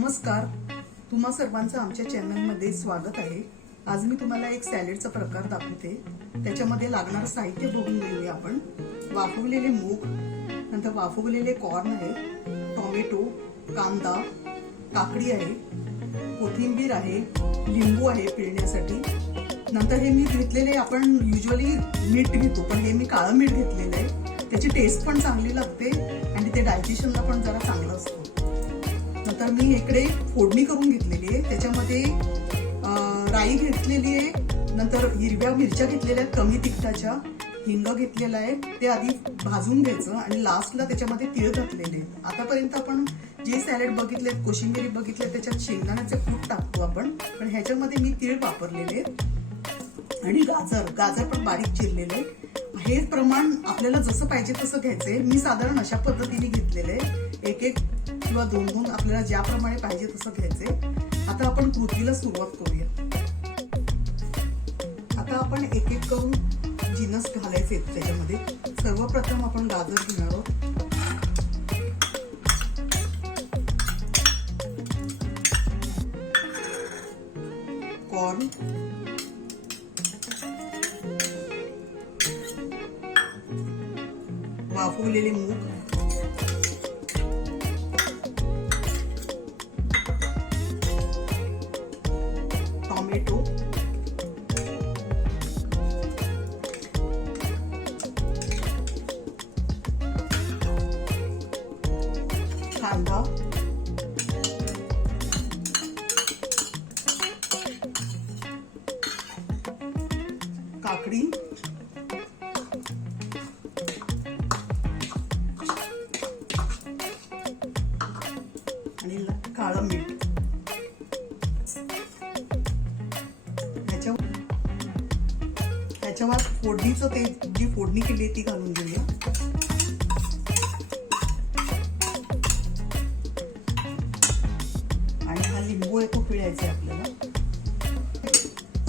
नमस्कार, तुम्हा सर्वांचं आमच्या चॅनलमध्ये स्वागत आहे। आज मी तुम्हाला एक सॅलडचा प्रकार दाखवते। त्याच्यामध्ये लागणारं साहित्य बघून घेऊया आपण। वाफवलेले मूग, नंतर वाफवलेले कॉर्न आहे, टोमॅटो, कांदा, काकडी आहे, कोथिंबीर आहे, लिंबू आहे पिळण्यासाठी। नंतर हे मी घेतलेले, आपण युजुअली मीठ घेतो पण हे मी काळं मीठ घेतलेलं आहे। त्याची टेस्ट पण चांगली लागते आणि ते डायजेशनला पण जरा चांगलं असतं। नंतर मी इकडे फोडणी करून घेतलेली आहे। त्याच्यामध्ये राई घेतलेली आहे, नंतर हिरव्या मिरच्या घेतलेल्या आहेत कमी तिखटाच्या, हिंग घेतलेला आहे, ते आधी भाजून घ्यायचं आणि लास्टला त्याच्यामध्ये तीळ घातलेले आहेत। आतापर्यंत आपण जे सॅलड बघितले, कोशिंबीर बघितले, त्याच्यात शेंगदाण्याचे कूट टाकतो आपण, पण ह्याच्यामध्ये मी तीळ वापरलेले आहेत आणि गाजर पण बारीक चिरलेले आहे। हे प्रमाण आपल्याला जसं पाहिजे तसं घ्यायचंय। मी साधारण अशा पद्धतीने घेतलेले आहे, एक एक किंवा दोन दोन आपल्याला ज्याप्रमाणे पाहिजे तसं घ्यायचंय। आता आपण कृतीला सुरुवात करूया। आता आपण एक एक करून जिन्नस घालायचे आहेत त्याच्यामध्ये। सर्वप्रथम आपण गाजर घेणार आहोत, कॉर्न, वाफवलेले मूग, टोमॅटो, कांदा, काकडी, आणि काळं मीठ। ह्याच्यावर फोडणीचं ते जी फोडणी केली ती घालून घेऊया। आणि हा लिंबू आहे तो पिळायचा आहे आपल्याला।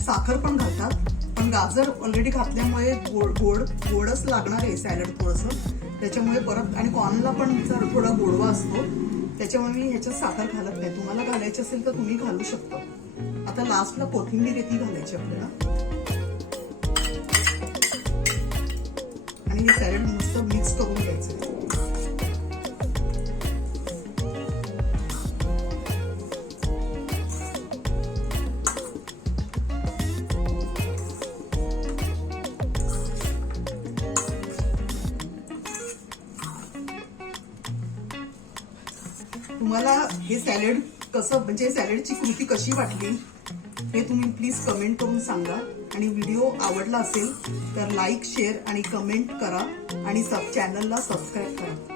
साखर पण घालतात, पण गाजर ऑलरेडी घातल्यामुळे गोडच लागणार आहे सॅलड थोडंसं, त्याच्यामुळे परत, आणि कॉर्नला पण थोडा गोडवा असतो, त्याच्यामुळे मी ह्याच्यात साखर घालत नाही। तुम्हाला घालायची असेल तर तुम्ही घालू शकता। आता लास्टला कोथिंबीर आहे ती घालायची आपल्याला, आणि हे सॅलड मस्त मिक्स करून घ्यायचं। तुम्हाला हे सॅलड कसं, म्हणजे सॅलडची कृती कशी वाटली हे तुम्ही प्लीज कमेंट करून सांगा। आणि व्हिडिओ आवडला असेल तर लाईक, शेअर आणि कमेंट करा आणि चॅनलला सबस्क्राईब करा।